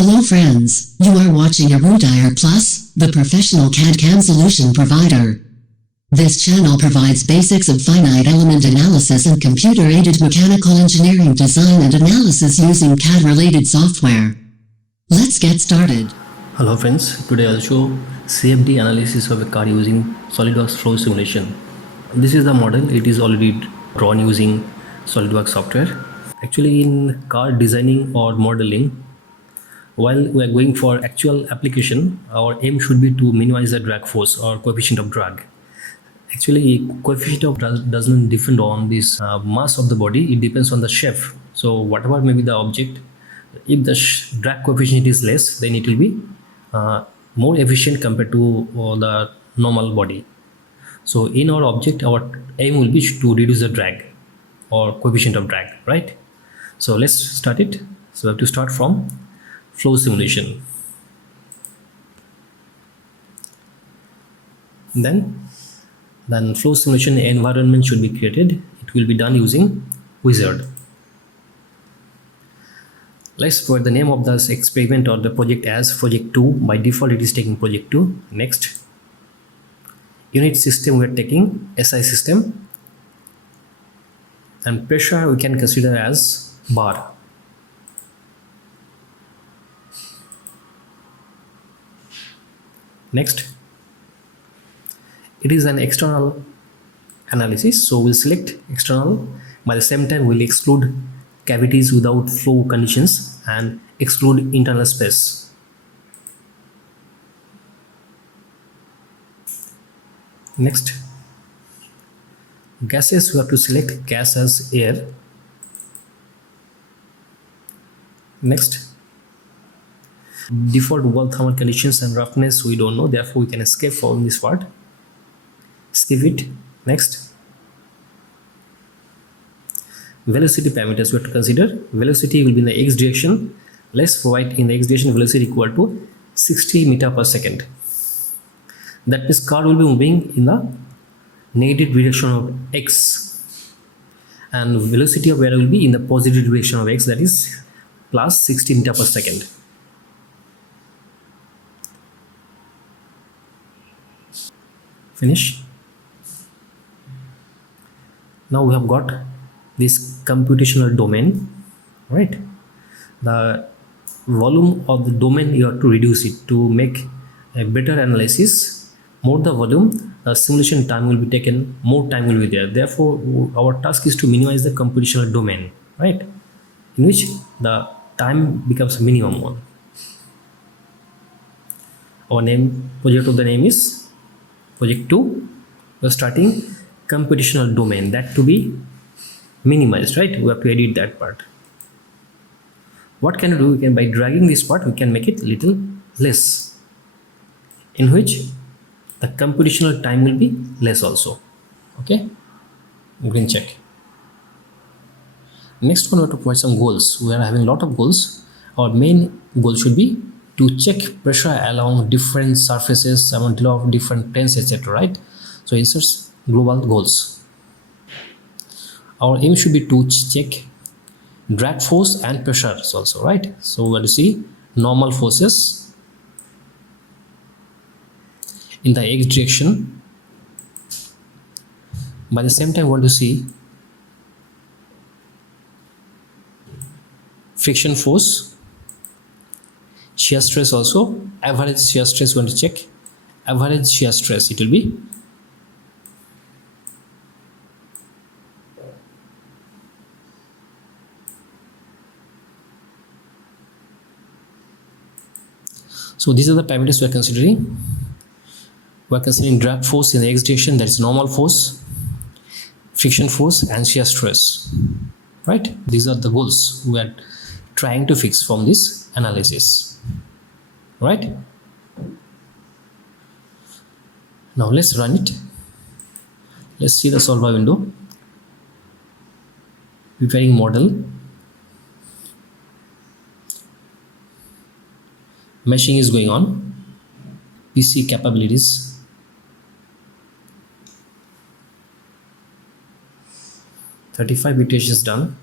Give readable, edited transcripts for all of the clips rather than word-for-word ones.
Hello friends, you are watching ERUDIRE Plus, the professional CAD/CAM solution provider. This channel provides basics of finite element analysis and computer-aided mechanical engineering design and analysis using CAD-related software. Let's get started. Hello friends, today I'll show CFD analysis of a car using SolidWorks flow simulation. This is the model. It is already drawn using SolidWorks software. Actually, in car designing or modeling, while we are going for actual application, our aim should be to minimize the drag force or coefficient of drag. Actually, coefficient of drag doesn't depend on this mass of the body. It depends on the shape. So whatever may be the object, if the drag coefficient is less, then it will be more efficient compared to the normal body. So in our object, our aim will be to reduce the drag or coefficient of drag, right? So let's start it. So we have to start from flow simulation. Then flow simulation environment should be created. It will be done using wizard. Let's provide the name of this experiment or the project as project 2. By default it is taking project 2. Next, unit system we are taking SI system, and pressure we can consider as bar. Next, it is an external analysis, so we'll select external. By the same time, we'll exclude cavities without flow conditions and exclude internal space. Next, gases, we have to select gas as air. Next, default wall thermal conditions and roughness we don't know, therefore we can escape from this part. Skip it. Next, velocity parameters we have to consider. Velocity will be in the x direction. Let's provide in the x direction velocity equal to 60 meter per second. That means car will be moving in the negative direction of x, and velocity of air will be in the positive direction of x, that is plus 60 meter per second. Finish. Now we have got this computational domain, right? The volume of the domain, you have to reduce it to make a better analysis. More the volume, the simulation time will be taken, more time will be there. Therefore, our task is to minimize the computational domain, right? In which the time becomes minimum one. Our name, project of the name is project 2. We are starting computational domain, that to be minimized, right? We have to edit that part. What can we do? We can, by dragging this part, we can make it little less, in which the computational time will be less also. Okay, green check. Next one, we have to provide some goals. We are having a lot of goals. Our main goal should be to check pressure along different surfaces, among different planes, etc. Right? So insert global goals. Our aim should be to check drag force and pressures also, right? So we have to see normal forces in the x direction. By the same time, we want to see friction force, shear stress also, average shear stress. We want to check average shear stress. It will be so these are the parameters we are considering. We are considering drag force in the x direction, that is normal force, friction force and shear stress, right? These are the goals we are trying to fix from this analysis, right? Now let's run it. Let's see the solver window. Preparing model. Meshing is going on. PC capabilities. $35 iterations done.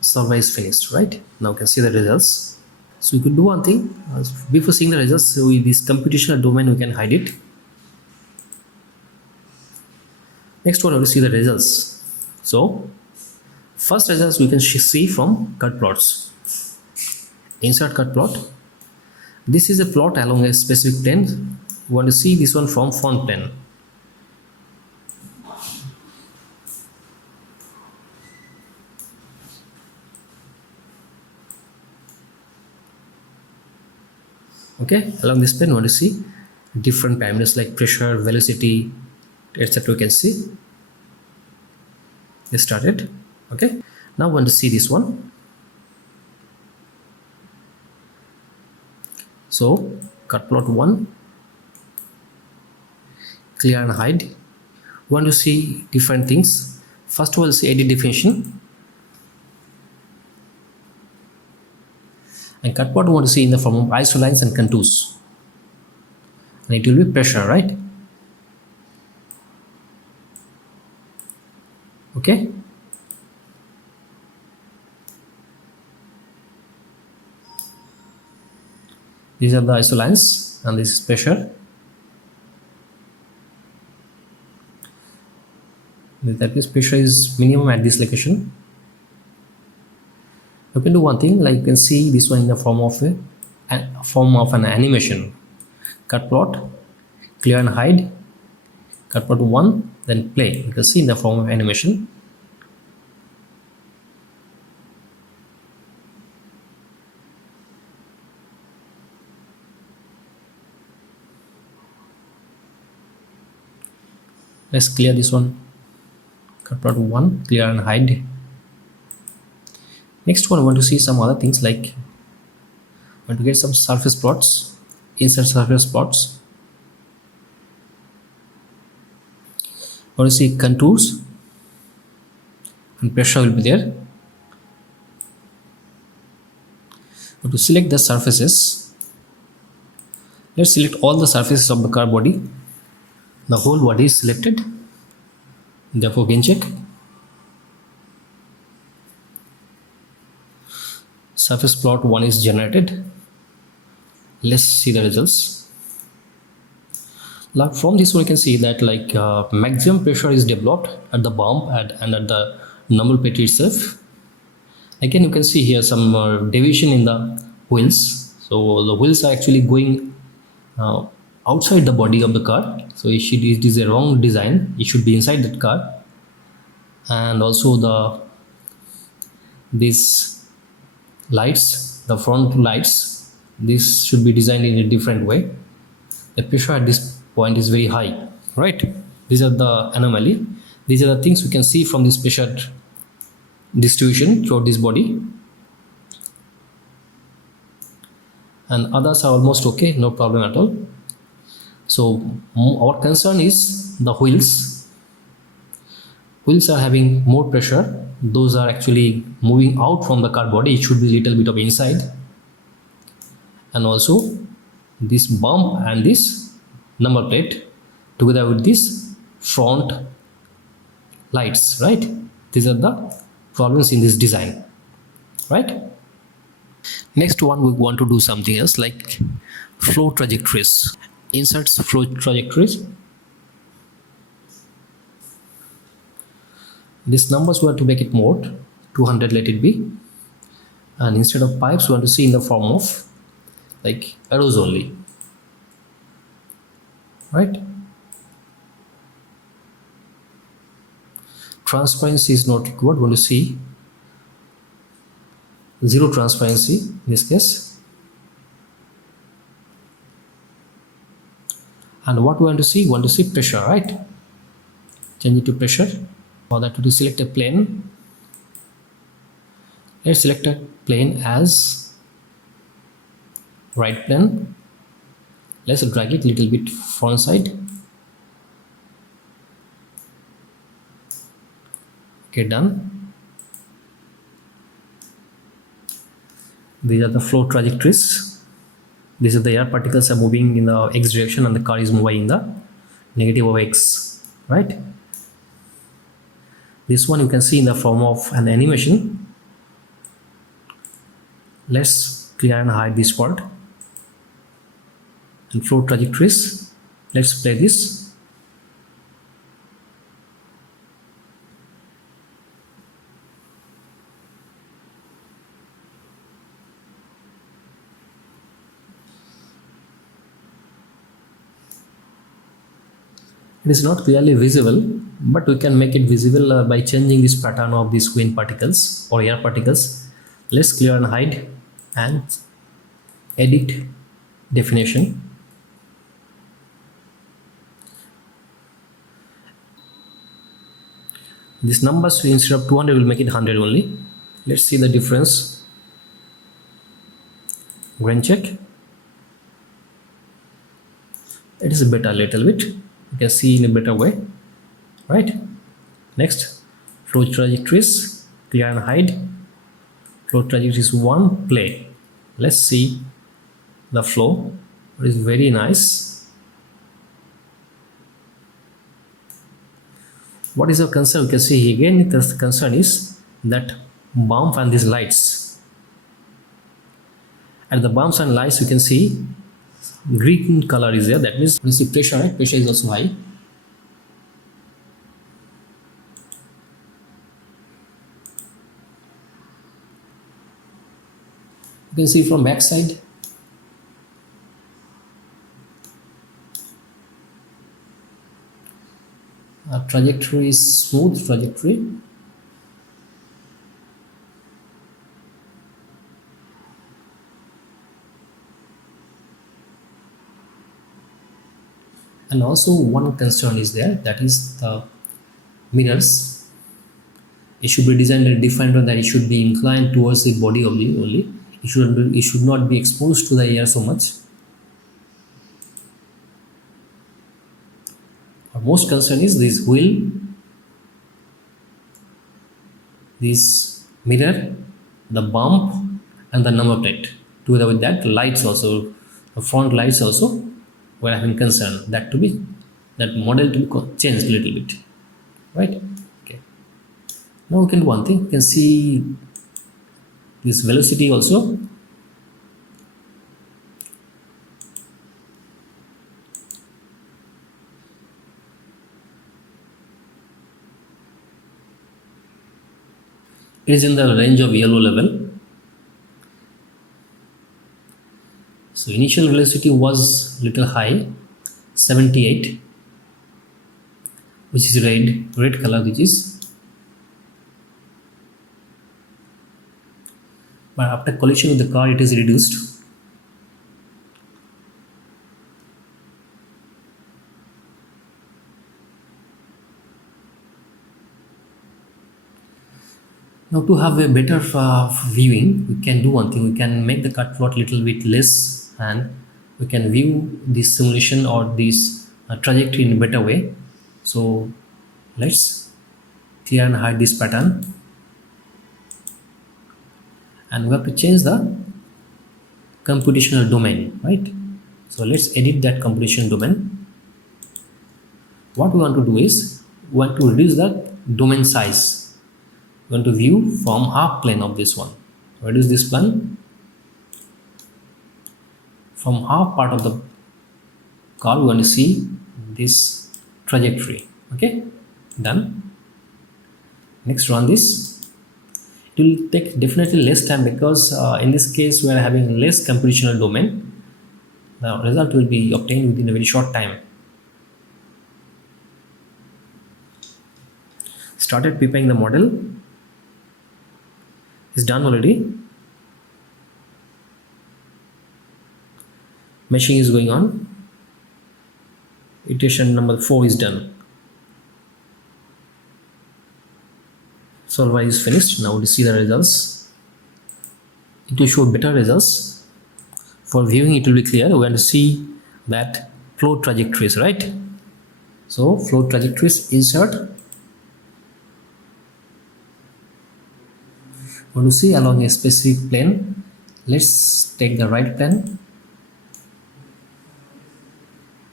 Solver is finished, right? Now you can see the results. So you could do one thing, before seeing the results, so with this computational domain we can hide it. Next one, we see the results. So first results we can see from cut plots. Insert cut plot. This is a plot along a specific plane. We want to see this one from front plane. Okay, along this plane we want to see different parameters like pressure, velocity, etc. We can see. Let's start it. Okay, now we want to see this one. So cut plot 1, clear and hide. We want to see different things. First of all, see edit definition. And cut plot we want to see in the form of isolines and contours. And it will be pressure, right? Okay. These are the isolines and this is pressure. That means pressure is minimum at this location. You can do one thing, like you can see this one in the form of an animation. Cut plot, clear and hide, cut plot 1, then play. You can see in the form of animation. Let's clear this one. Cut plot 1, clear and hide. Next one, I want to see some other things, like I want to get some surface plots. Insert surface plots. I want to see contours and pressure will be there. I want to select the surfaces. Let's select all the surfaces of the car body. The whole body is selected. Therefore, again check. Surface plot 1 is generated. Let's see the results. Like from this one, you can see that maximum pressure is developed at the bump and at the normal petty itself. Again, you can see here some deviation in the wheels. So the wheels are actually going outside the body of the car. So it is a wrong design. It should be inside that car. And also these lights, the front lights, this should be designed in a different way. The pressure at this point is very high, right? These are the anomaly. These are the things we can see from this pressure distribution throughout this body. And others are almost okay, no problem at all. So our concern is the wheels. Wheels are having more pressure. Those are actually moving out from the car body. It should be a little bit of inside. And also this bump and this number plate together with this front lights, right? These are the problems in this design, right? Next one, we want to do something else, like flow trajectories. Inserts flow trajectories. These numbers we want to make it more, 200 let it be. And instead of pipes, we want to see in the form of like arrows only, right? Transparency is not required. We want to see zero transparency in this case. And what we want to see? We want to see pressure, right? Change it to pressure. For that, we select a plane. Let's select a plane as right plane. Let's drag it a little bit front side. Okay, done. These are the flow trajectories. These are the air particles are moving in the x direction and the car is moving in the negative of x, right? This one you can see in the form of an animation. Let's clear and hide this part. And flow trajectories, let's play this. It is not clearly visible, but we can make it visible by changing this pattern of these wind particles or air particles. Let's clear and hide and edit definition. This numbers, instead of 200, we'll make it 100 only. Let's see the difference. Grain check. It is better a little bit. You can see in a better way, right? Next, flow trajectories, clear and hide. Flow trajectories 1, play. Let's see the flow. It is very nice. What is our concern? You can see again, the concern is that bump and these lights. At the bumps and lights, you can see green color is there. That means you see pressure, right? Pressure is also high. You can see from back side. Trajectory is smooth trajectory. And also one concern is there, that is the mirrors. It should be designed in a different way, that it should be inclined towards the body of the only. It should not be exposed to the air so much. Our most concern is this wheel, this mirror, the bump, and the number plate. Together with that, lights also, the front lights also, we're having concern that model to be changed a little bit, right? Okay. Now we can do one thing. You can see this velocity also. It is in the range of yellow level. So initial velocity was little high, 78, which is red color, which is. But after collision with the car, it is reduced. Now to have a better viewing, we can do one thing. We can make the cut plot little bit less, and we can view this simulation or this trajectory in a better way. So let's clear and hide this pattern, and we have to change the computational domain, right? So let's edit that computational domain. What we want to do is we want to reduce the domain size. We want to view from half plane of this one. Reduce this plane from half part of the car. We want to see this trajectory. Okay, done. Next, run this. It will take definitely less time, because in this case we are having less computational domain. The result will be obtained within a very short time. Started preparing the model. Is done already. Meshing is going on. Iteration number 4 is done. Solver is finished. Now we'll see the results. It will show better results. For viewing, it will be clear. We're going to see that flow trajectories, right? So flow trajectories, insert. We want to see along a specific plane. Let's take the right plane.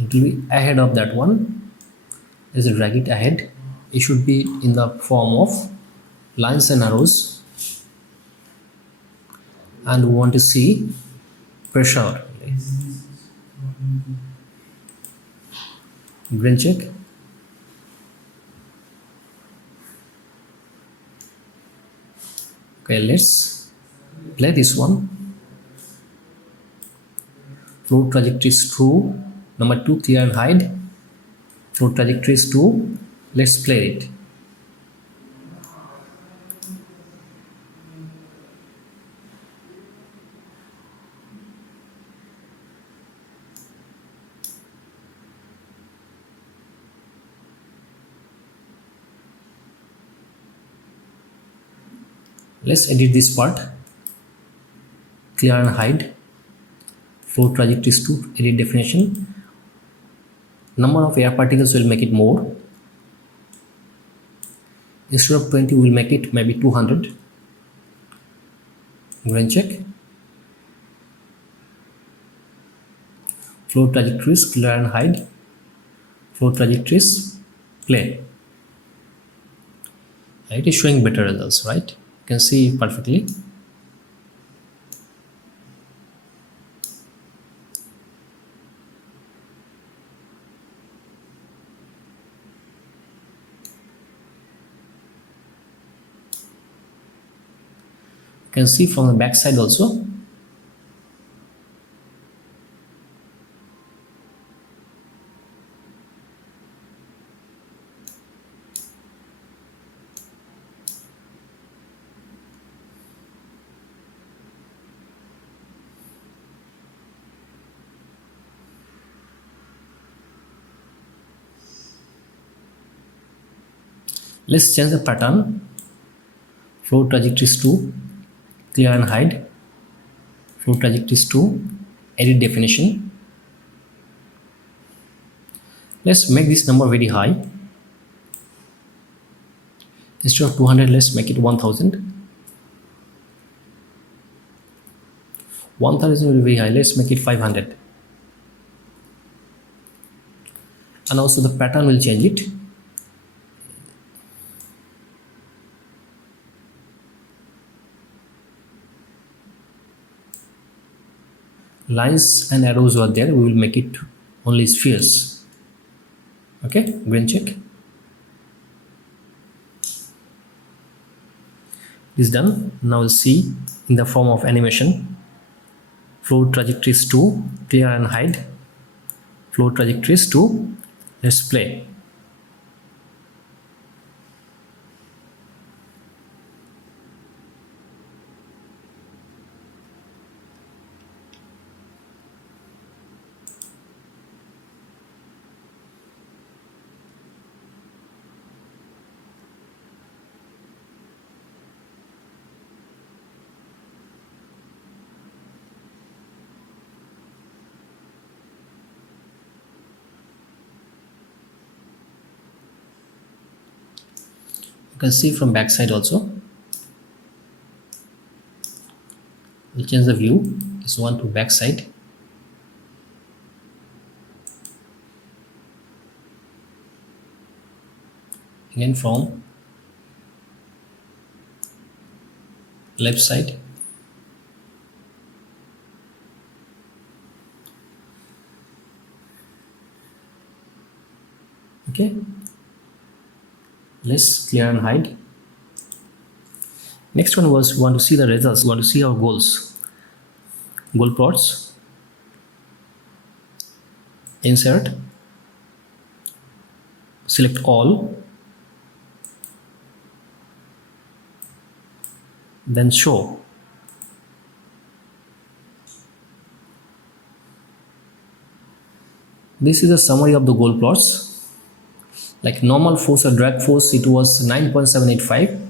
It will be ahead of that one. Let's drag it ahead. It should be in the form of lines and arrows. and we want to see pressure. Grain check. Okay, let's play this one. Flow trajectory is true. Number 2, clear and hide. Flow trajectory is true. Let's play it. Let's edit this part. Clear and hide. Flow trajectory is true. Edit definition. Number of air particles will make it more. Instead of 20, we will make it maybe 200. Grain check. Flow trajectories, clear and hide. Flow trajectories, play. It is showing better results, right? You can see perfectly. You can see from the back side also. Let's change the pattern. Flow trajectories to clear and hide. Flow trajectories to edit definition. Let's make this number very high. Instead of 200, let's make it 1000. 1000 will be very high. Let's make it 500. And also the pattern will change it. Lines and arrows are there, we will make it only spheres. Okay, grain check. It is done. Now we'll see in the form of animation. Flow trajectories to clear and hide. Flow trajectories to let's play. You can see from back side also. We'll change the view. This one to back side. Again from left side. Okay. Let's clear and hide. Next one was we want to see the results. We want to see our goals. Goal plots. Insert. Select all. Then show. This is a summary of the goal plots. Like normal force or drag force, it was 9.785.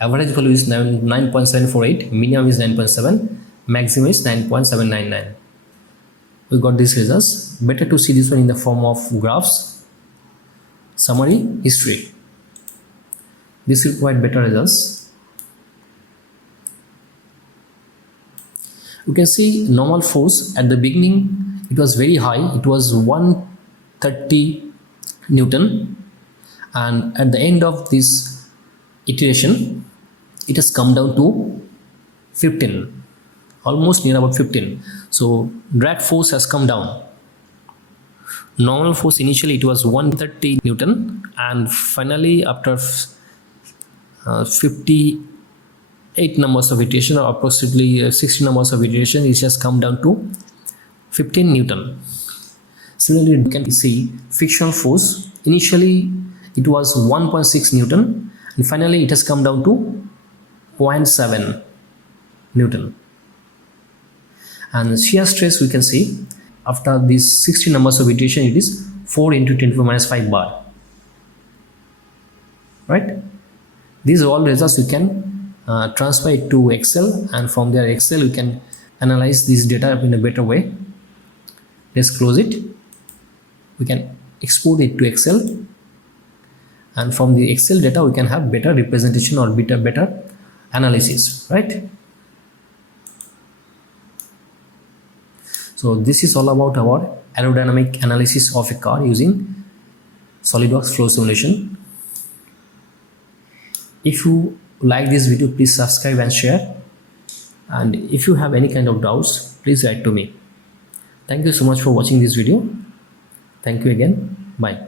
Average value is 9.748. Minimum is 9.7. Maximum is 9.799. We got these results. Better to see this one in the form of graphs. Summary, history. This will provide better results. You can see normal force at the beginning, it was very high. It was 130 Newton, and at the end of this iteration it has come down to 15, almost near about 15. So drag force has come down. Normal force initially it was 130 Newton, and finally after 58 numbers of iteration, or approximately 60 numbers of iteration, it has come down to 15 Newton. Similarly, you can see frictional force. Initially it was 1.6 Newton, and finally it has come down to 0.7 Newton. And shear stress, we can see after these 60 numbers of iteration, it is 4 into 10 to the minus 5 bar. Right? These are all results you can transfer it to Excel, and from there Excel you can analyze this data in a better way. Let's close it. We can export it to Excel, and from the Excel data we can have better representation or better analysis, right? So this is all about our aerodynamic analysis of a car using SolidWorks flow simulation. If you like this video, please subscribe and share, and if you have any kind of doubts, please write to me. Thank you so much for watching this video. Thank you again. Bye.